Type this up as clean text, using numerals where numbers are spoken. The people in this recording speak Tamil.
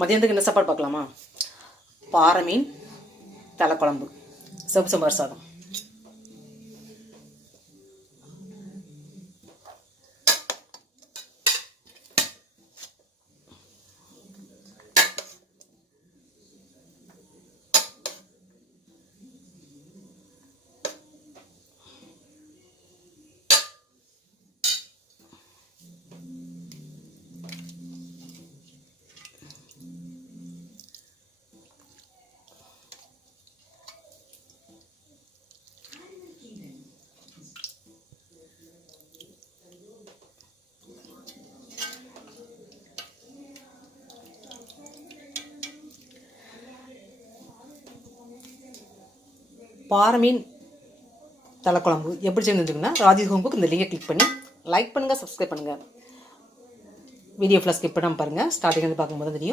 மதியானத்துக்கு என்ன சாப்பாடு பார்க்கலாமா? பாறை மீன் தலைக்குழம்பு, சிவப்பு சாம்பார் சாதம். பாறை மீன் தலைக்குழம்பு எப்படி செஞ்சுருந்துங்கன்னா ராஜி ஹோம் குக் இந்த லிங்கை கிளிக் பண்ணி லைக் பண்ணுங்கள், சப்ஸ்கிரைப் பண்ணுங்கள். வீடியோ ஃபுல்லாக ஸ்கிப் பண்ணாமல் பாருங்கள். ஸ்டார்டிங் வந்து பார்க்கும்போது தெரியும்.